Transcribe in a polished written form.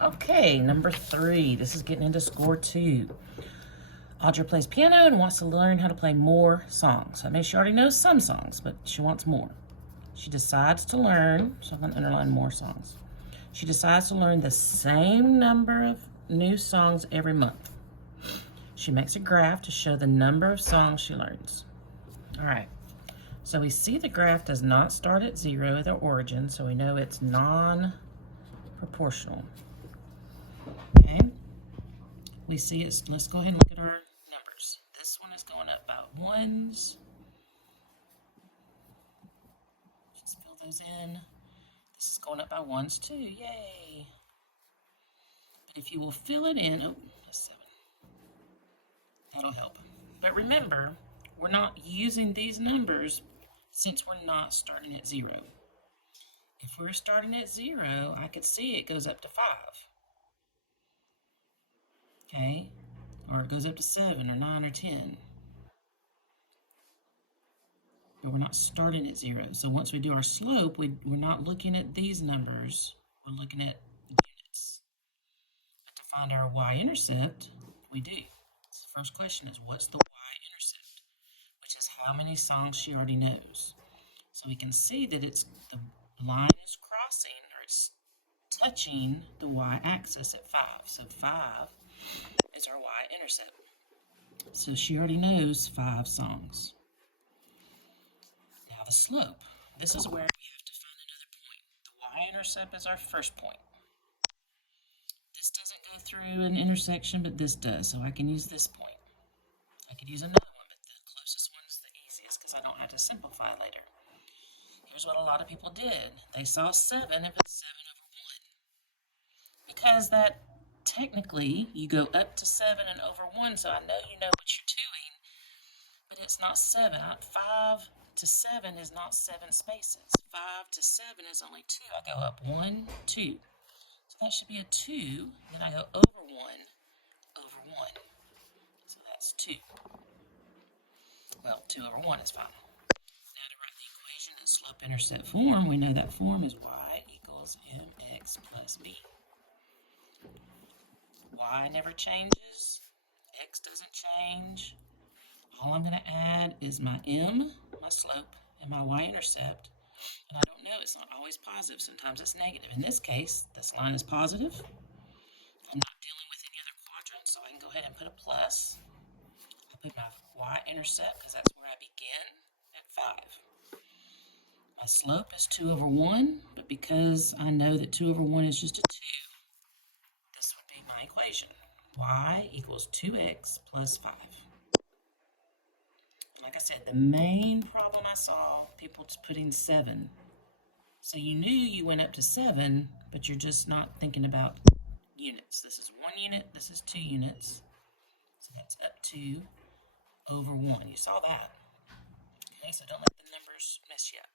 Okay, number 3. This is getting into score 2. Audra plays piano and wants to learn how to play more songs. I mean, she already knows some songs, but she wants more. She decides to learn, so I'm going to underline more songs. She decides to learn the same number of new songs every month. She makes a graph to show the number of songs she learns. All right, so we see the graph does not start at 0 at the origin, so we know it's non-proportional. Okay, we see it's, let's go ahead and look at our numbers. This one is going up by ones. Just fill those in. This is going up by ones too, yay. But if you will fill it in, oh, that's 7. That'll help. But remember, we're not using these numbers since we're not starting at 0. If we're starting at 0, I could see it goes up to 5. Okay? Or it goes up to 7 or 9 or 10. But we're not starting at 0. So once we do our slope, we're not looking at these numbers. We're looking at units. But to find our y-intercept, we do. So the first question is, what's the y-intercept? Which is how many songs she already knows. So we can see that it's the line is crossing, or it's touching the y-axis at 5. So 5 is our y-intercept. So she already knows 5 songs. Now the slope. This is where we have to find another point. The y-intercept is our first point. This doesn't go through an intersection, but this does. So I can use this point. I could use another one, but the closest one is the easiest because I don't have to simplify later. Here's what a lot of people did. They saw 7 and put 7 over 1. Because that, technically, you go up to 7 and over 1, so I know you know what you're doing, but it's not 7. 5 to 7 is not 7 spaces. 5 to 7 is only 2. I go up 1, 2. So that should be a 2. Then I go over 1, over 1. So that's 2. Well, 2 over 1 is fine. Now to write the equation in slope-intercept form, we know that form is y equals mx plus b. Y never changes. X doesn't change. All I'm going to add is my m, my slope, and my y-intercept. And I don't know, it's not always positive. Sometimes it's negative. In this case, this line is positive. I'm not dealing with any other quadrants, so I can go ahead and put a plus. I put my y-intercept because that's where I begin at 5. My slope is 2 over 1, but because I know that 2 over 1 is just a 2, this would be my equation. Y equals 2x plus 5. Like I said, the main problem I saw, people just putting 7. So you knew you went up to 7, but you're just not thinking about units. This is 1 unit, this is 2 units. So that's up to over 1. You saw that. Okay, so don't let the numbers mess you up.